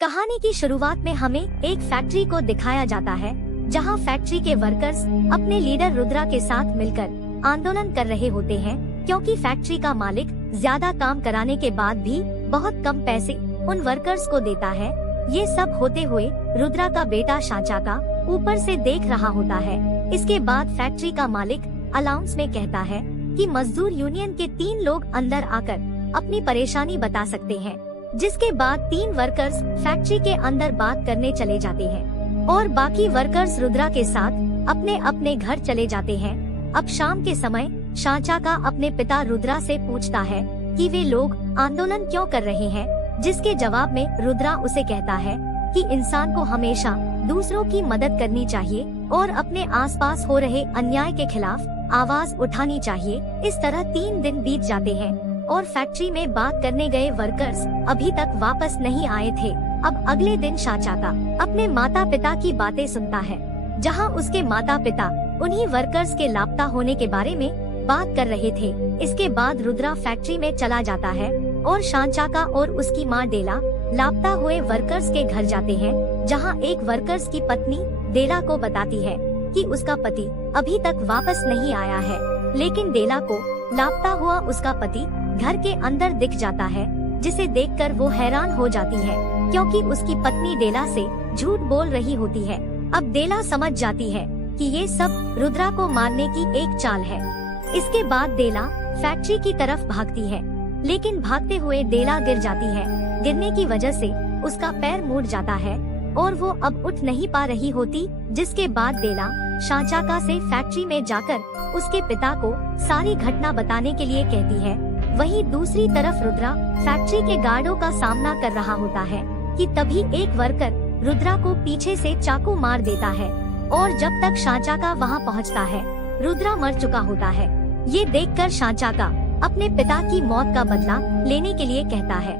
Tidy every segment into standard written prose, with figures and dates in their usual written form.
कहानी की शुरुआत में हमें एक फैक्ट्री को दिखाया जाता है, जहां फैक्ट्री के वर्कर्स अपने लीडर रुद्रा के साथ मिलकर आंदोलन कर रहे होते हैं, क्योंकि फैक्ट्री का मालिक ज्यादा काम कराने के बाद भी बहुत कम पैसे उन वर्कर्स को देता है। ये सब होते हुए रुद्रा का बेटा शांचाका ऊपर से देख रहा होता है। इसके बाद फैक्ट्री का मालिक अनाउंस में कहता है कि मजदूर यूनियन के 3 लोग अंदर आकर अपनी परेशानी बता सकते हैं, जिसके बाद 3 वर्कर्स फैक्ट्री के अंदर बात करने चले जाते हैं और बाकी वर्कर्स रुद्रा के साथ अपने अपने घर चले जाते हैं। अब शाम के समय शांचाका अपने पिता रुद्रा से पूछता है कि वे लोग आंदोलन क्यों कर रहे हैं, जिसके जवाब में रुद्रा उसे कहता है कि इंसान को हमेशा दूसरों की मदद करनी चाहिए और अपने आसपास हो रहे अन्याय के खिलाफ आवाज उठानी चाहिए। इस तरह 3 दिन बीत जाते हैं और फैक्ट्री में बात करने गए वर्कर्स अभी तक वापस नहीं आए थे। अब अगले दिन शांचाका अपने माता पिता की बातें सुनता है, जहां उसके माता पिता उन्हीं वर्कर्स के लापता होने के बारे में बात कर रहे थे। इसके बाद रुद्रा फैक्ट्री में चला जाता है और शांचाका और उसकी माँ डेला लापता हुए वर्कर्स के घर जाते हैं, जहां एक वर्कर्स की पत्नी डेला को बताती है कि उसका पति अभी तक वापस नहीं आया है। लेकिन डेला को लापता हुआ उसका पति घर के अंदर दिख जाता है, जिसे देखकर वो हैरान हो जाती है, क्योंकि उसकी पत्नी डेला से झूठ बोल रही होती है। अब डेला समझ जाती है कि ये सब रुद्रा को मारने की एक चाल है। इसके बाद डेला फैक्ट्री की तरफ भागती है, लेकिन भागते हुए डेला गिर जाती है। गिरने की वजह से उसका पैर मुड़ जाता है और वो अब उठ नहीं पा रही होती, जिसके बाद डेला शांचाका से फैक्ट्री में जाकर उसके पिता को सारी घटना बताने के लिए कहती है। वहीं दूसरी तरफ रुद्रा फैक्ट्री के गार्डों का सामना कर रहा होता है कि तभी एक वर्कर रुद्रा को पीछे से चाकू मार देता है और जब तक शांचाका वहां पहुंचता है, रुद्रा मर चुका होता है। ये देखकर शांचाका अपने पिता की मौत का बदला लेने के लिए कहता है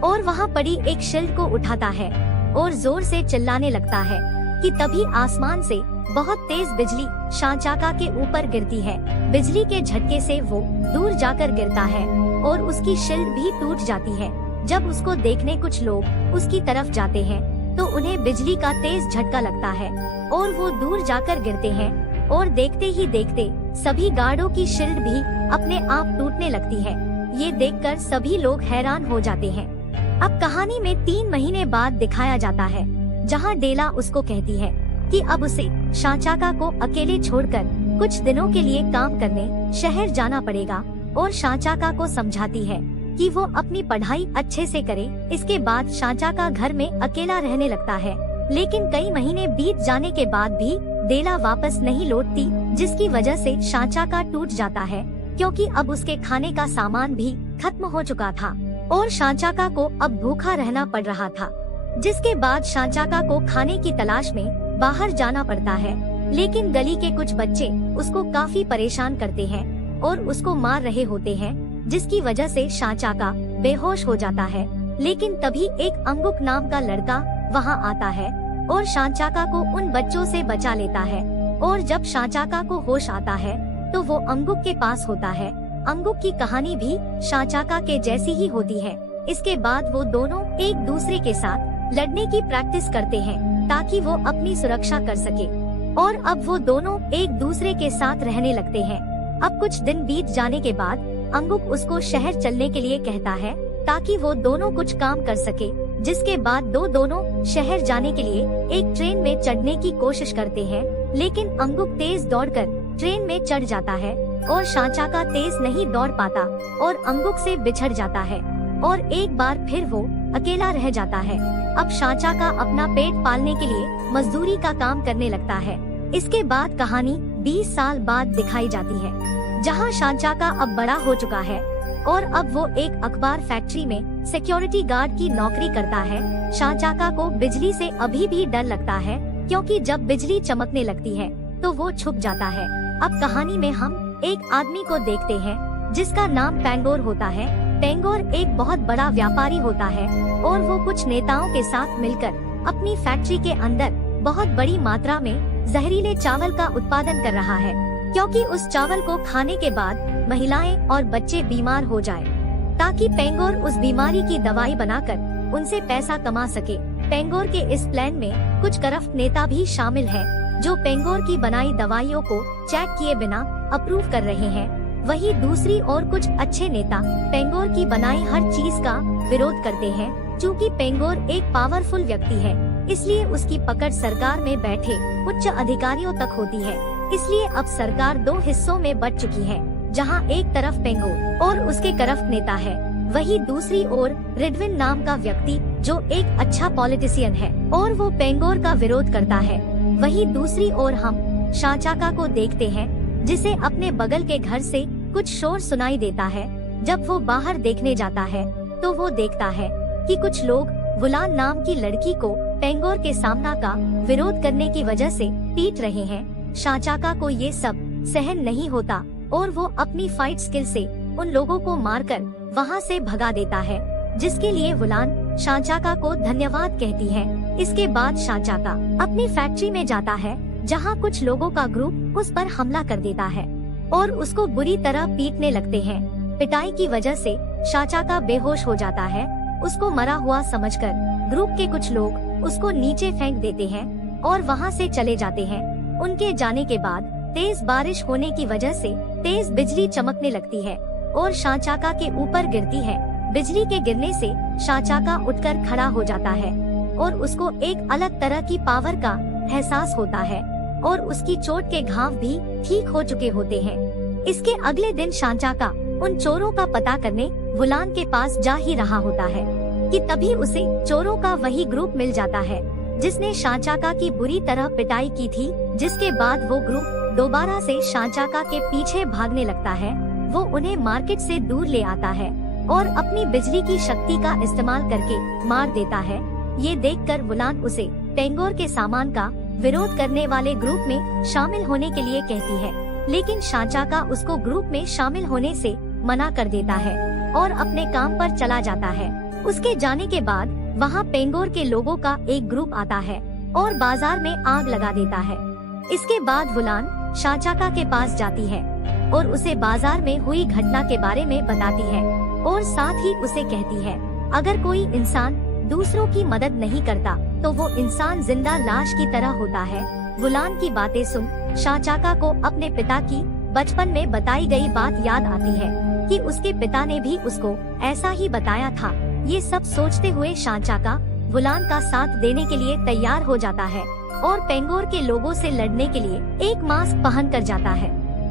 और वहां पड़ी एक शील्ड को उठाता है और जोर से चिल्लाने लगता है कि तभी आसमान से बहुत तेज बिजली शांचाका के ऊपर गिरती है। बिजली के झटके से वो दूर जाकर गिरता है और उसकी शील्ड भी टूट जाती है। जब उसको देखने कुछ लोग उसकी तरफ जाते हैं, तो उन्हें बिजली का तेज झटका लगता है और वो दूर जाकर गिरते हैं और देखते ही देखते सभी गार्डों की शील्ड भी अपने आप टूटने लगती है। ये देखकर सभी लोग हैरान हो जाते हैं। अब कहानी में 3 महीने बाद दिखाया जाता है, जहां डेला उसको कहती है कि अब उसे शांचाका को अकेले छोड़कर कुछ दिनों के लिए काम करने शहर जाना पड़ेगा और शांचाका को समझाती है कि वो अपनी पढ़ाई अच्छे से करे। इसके बाद शांचाका घर में अकेला रहने लगता है, लेकिन कई महीने बीत जाने के बाद भी डेला वापस नहीं लौटती, जिसकी वजह से शांचाका टूट जाता है, क्योंकि अब उसके खाने का सामान भी खत्म हो चुका था और शांचाका को अब भूखा रहना पड़ रहा था। जिसके बाद शांचाका को खाने की तलाश में बाहर जाना पड़ता है, लेकिन गली के कुछ बच्चे उसको काफी परेशान करते हैं और उसको मार रहे होते हैं, जिसकी वजह से शांचाका बेहोश हो जाता है। लेकिन तभी एक अंगुक नाम का लड़का वहां आता है और शांचाका को उन बच्चों से बचा लेता है। और जब शांचाका को होश आता है, तो वो अंगुक के पास होता है। अंगुक की कहानी भी शांचाका के जैसी ही होती है। इसके बाद वो दोनों एक दूसरे के साथ लड़ने की प्रैक्टिस करते हैं, ताकि वो अपनी सुरक्षा कर सके और अब वो दोनों एक दूसरे के साथ रहने लगते हैं। अब कुछ दिन बीत जाने के बाद अंगुक उसको शहर चलने के लिए कहता है, ताकि वो दोनों कुछ काम कर सके। जिसके बाद दोनों शहर जाने के लिए एक ट्रेन में चढ़ने की कोशिश करते हैं, लेकिन अंगुक तेज दौड़कर ट्रेन में चढ़ जाता है और शांचाका तेज नहीं दौड़ पाता और अंगुक से बिछड़ जाता है और एक बार फिर वो अकेला रह जाता है। अब शांचाका अपना पेट पालने के लिए मजदूरी का काम करने लगता है। इसके बाद कहानी 20 साल बाद दिखाई जाती है, जहां शांचाका अब बड़ा हो चुका है और अब वो एक अखबार फैक्ट्री में सिक्योरिटी गार्ड की नौकरी करता है। शांचाका को बिजली से अभी भी डर लगता है, क्योंकि जब बिजली चमकने लगती है तो वो छुप जाता है। अब कहानी में हम एक आदमी को देखते हैं, जिसका नाम पेंगोर होता है। पेंगोर एक बहुत बड़ा व्यापारी होता है और वो कुछ नेताओं के साथ मिलकर अपनी फैक्ट्री के अंदर बहुत बड़ी मात्रा में जहरीले चावल का उत्पादन कर रहा है, क्योंकि उस चावल को खाने के बाद महिलाएं और बच्चे बीमार हो जाएं, ताकि पेंगोर उस बीमारी की दवाई बनाकर उनसे पैसा कमा सके। पेंगोर के इस प्लान में कुछ करप्ट नेता भी शामिल हैं, जो पेंगोर की बनाई दवाइयों को चेक किए बिना अप्रूव कर रहे हैं। वहीं दूसरी ओर कुछ अच्छे नेता पेंगोर की बनाई हर चीज का विरोध करते हैं। चूँकि पेंगोर एक पावरफुल व्यक्ति है, इसलिए उसकी पकड़ सरकार में बैठे उच्च अधिकारियों तक होती है। इसलिए अब सरकार दो हिस्सों में बट चुकी है, जहां एक तरफ पेंगोर और उसके करप्ट नेता है, वहीं दूसरी ओर रिडविन नाम का व्यक्ति जो एक अच्छा पॉलिटिशियन है और वो पेंगोर का विरोध करता है। वहीं दूसरी ओर हम शाचाका को देखते हैं, जिसे अपने बगल के घर से कुछ शोर सुनाई देता है। जब वो बाहर देखने जाता है तो वो देखता है कि कुछ लोग वुलान नाम की लड़की को पेंगोर के सामना का विरोध करने की वजह से पीट रहे हैं। शाचाका को ये सब सहन नहीं होता और वो अपनी फाइट स्किल से उन लोगों को मारकर वहाँ से भगा देता है, जिसके लिए वुलान शाचाका को धन्यवाद कहती है। इसके बाद शाचाका अपनी फैक्ट्री में जाता है, जहाँ कुछ लोगों का ग्रुप उस पर हमला कर देता है और उसको बुरी तरह पीटने लगते हैं। पिटाई की वजह से शाचाका बेहोश हो जाता है। उसको मरा हुआ समझकर ग्रुप के कुछ लोग उसको नीचे फेंक देते हैं और वहाँ से चले जाते हैं। उनके जाने के बाद तेज बारिश होने की वजह से तेज बिजली चमकने लगती है और शाचाका के ऊपर गिरती है। बिजली के गिरने से शाचाका उठकर खड़ा हो जाता है और उसको एक अलग तरह की पावर का एहसास होता है और उसकी चोट के घाव भी ठीक हो चुके होते हैं। इसके अगले दिन शाचाका उन चोरों का पता करने वुलान के पास जा ही रहा होता है कि तभी उसे चोरों का वही ग्रुप मिल जाता है जिसने शाचाका की बुरी तरह पिटाई की थी। जिसके बाद वो ग्रुप दोबारा से शाचाका के पीछे भागने लगता है। वो उन्हें मार्केट से दूर ले आता है और अपनी बिजली की शक्ति का इस्तेमाल करके मार देता है। ये देखकर वुलान उसे पेंगोर के सामान का विरोध करने वाले ग्रुप में शामिल होने के लिए कहती है, लेकिन शाचाका उसको ग्रुप में शामिल होने से मना कर देता है और अपने काम पर चला जाता है। उसके जाने के बाद वहाँ पेंगोर के लोगों का एक ग्रुप आता है और बाजार में आग लगा देता है। इसके बाद वुलान शाचाका के पास जाती है और उसे बाजार में हुई घटना के बारे में बताती है और साथ ही उसे कहती है, अगर कोई इंसान दूसरों की मदद नहीं करता तो वो इंसान जिंदा लाश की तरह होता है। वुलान की बातें सुन शाचाका को अपने पिता की बचपन में बताई गई बात याद आती है कि उसके पिता ने भी उसको ऐसा ही बताया था। ये सब सोचते हुए शाचाका वुलान का साथ देने के लिए तैयार हो जाता है और पेंगोर के लोगों से लड़ने के लिए एक मास्क पहन कर जाता है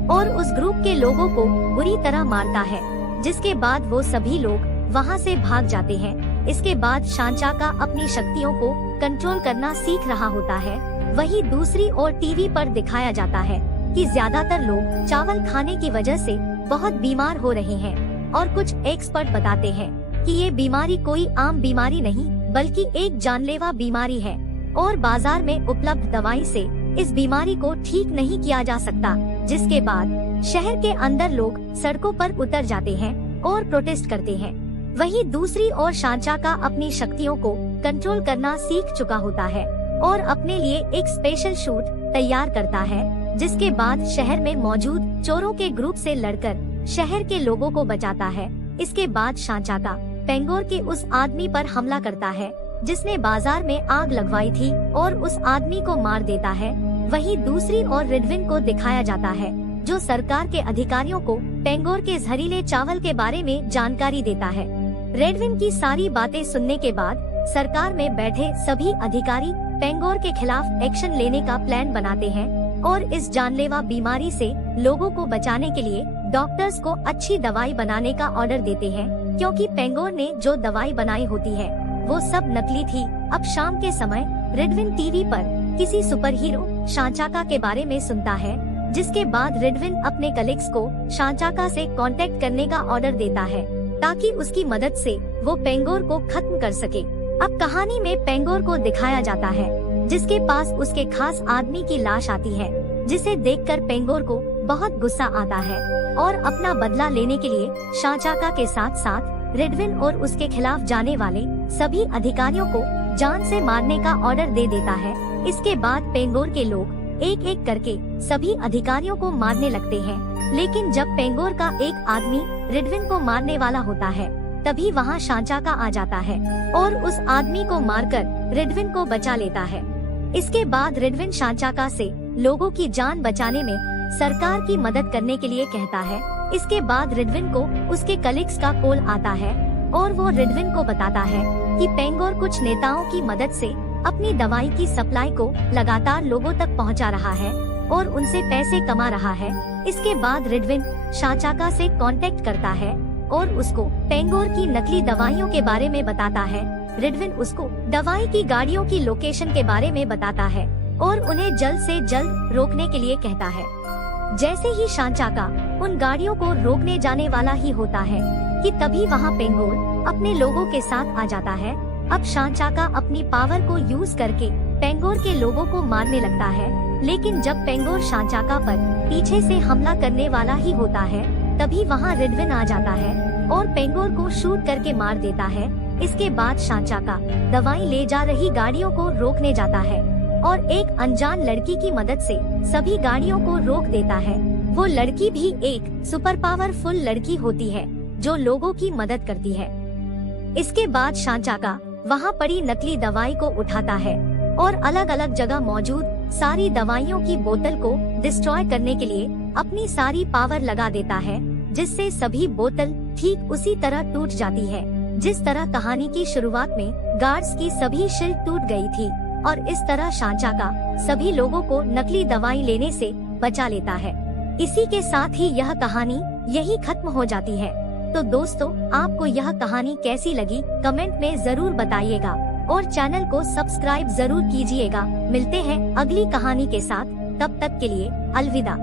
और उस ग्रुप के लोगों को बुरी तरह मारता है। जिसके बाद वो सभी लोग वहाँ से भाग जाते हैं। इसके बाद शाचाका अपनी शक्तियों को कंट्रोल करना सीख रहा होता है। वहीं दूसरी ओर टीवी पर दिखाया जाता है कि ज्यादातर लोग चावल खाने की वजह से बहुत बीमार हो रहे हैं और कुछ एक्सपर्ट बताते हैं कि ये बीमारी कोई आम बीमारी नहीं बल्कि एक जानलेवा बीमारी है और बाजार में उपलब्ध दवाई से इस बीमारी को ठीक नहीं किया जा सकता। जिसके बाद शहर के अंदर लोग सड़कों पर उतर जाते हैं और प्रोटेस्ट करते हैं। वहीं दूसरी ओर शाचाका अपनी शक्तियों को कंट्रोल करना सीख चुका होता है और अपने लिए एक स्पेशल शूट तैयार करता है। जिसके बाद शहर में मौजूद चोरों के ग्रुप से लड़कर शहर के लोगों को बचाता है। इसके बाद शाचाका पेंगोर के उस आदमी पर हमला करता है जिसने बाजार में आग लगवाई थी और उस आदमी को मार देता है। वहीं दूसरी ओर रिडविन को दिखाया जाता है जो सरकार के अधिकारियों को पेंगोर के जहरीले चावल के बारे में जानकारी देता है। रेडविन की सारी बातें सुनने के बाद सरकार में बैठे सभी अधिकारी पेंगोर के खिलाफ एक्शन लेने का प्लान बनाते हैं और इस जानलेवा बीमारी से लोगों को बचाने के लिए डॉक्टर्स को अच्छी दवाई बनाने का ऑर्डर देते हैं, क्योंकि पेंगोर ने जो दवाई बनाई होती है वो सब नकली थी। अब शाम के समय रेडविन टीवी पर किसी सुपर हीरो शाचाका के बारे में सुनता है, जिसके बाद रेडविन अपने कलीग्स को शाचाका से कांटेक्ट करने का ऑर्डर देता है ताकि उसकी मदद से वो पेंगोर को खत्म कर सके। अब कहानी में पेंगोर को दिखाया जाता है जिसके पास उसके खास आदमी की लाश आती है, जिसे देखकर पेंगोर को बहुत गुस्सा आता है और अपना बदला लेने के लिए शाचाका के साथ साथ रेडविन और उसके खिलाफ जाने वाले सभी अधिकारियों को जान से मारने का ऑर्डर दे देता है। इसके बाद पेंगोर के लोग एक एक करके सभी अधिकारियों को मारने लगते हैं, लेकिन जब पेंगोर का एक आदमी रेडविन को मारने वाला होता है तभी वहाँ शांचाका आ जाता है और उस आदमी को मारकर रिडविन को बचा लेता है। इसके बाद रिडविन शांचाका से लोगों की जान बचाने में सरकार की मदद करने के लिए कहता है। इसके बाद रिडविन को उसके कलीग्स का कॉल आता है और वो रिडविन को बताता है कि पेंगोर कुछ नेताओं की मदद से अपनी दवाई की सप्लाई को लगातार लोगों तक पहुंचा रहा है और उनसे पैसे कमा रहा है। इसके बाद रिडविन शांचाका से कांटेक्ट करता है और उसको पेंगोर की नकली दवाइयों के बारे में बताता है। रिडविन उसको दवाई की गाड़ियों की लोकेशन के बारे में बताता है और उन्हें जल्द से जल्द रोकने के लिए कहता है। जैसे ही शांचाका उन गाड़ियों को रोकने जाने वाला ही होता है कि तभी वहाँ पेंगोर अपने लोगों के साथ आ जाता है। अब शांचाका अपनी पावर को यूज करके पेंगोर के लोगों को मारने लगता है, लेकिन जब पेंगोर शांचाका पर पीछे से हमला करने वाला ही होता है तभी वहाँ रिडविन आ जाता है और पेंगोर को शूट करके मार देता है। इसके बाद शांचाका दवाई ले जा रही गाड़ियों को रोकने जाता है और एक अनजान लड़की की मदद से सभी गाड़ियों को रोक देता है। वो लड़की भी एक सुपर पावरफुल लड़की होती है जो लोगों की मदद करती है। इसके बाद शांचाका वहाँ पड़ी नकली दवाई को उठाता है और अलग अलग जगह मौजूद सारी दवाइयों की बोतल को डिस्ट्रॉय करने के लिए अपनी सारी पावर लगा देता है, जिससे सभी बोतल ठीक उसी तरह टूट जाती है जिस तरह कहानी की शुरुआत में गार्ड्स की सभी शील्ड टूट गई थी। और इस तरह शांचाका सभी लोगों को नकली दवाई लेने से बचा लेता है। इसी के साथ ही यह कहानी यही खत्म हो जाती है। तो दोस्तों, आपको यह कहानी कैसी लगी कमेंट में जरूर बताइएगा और चैनल को सब्सक्राइब जरूर कीजिएगा। मिलते हैं अगली कहानी के साथ, तब तक के लिए अलविदा।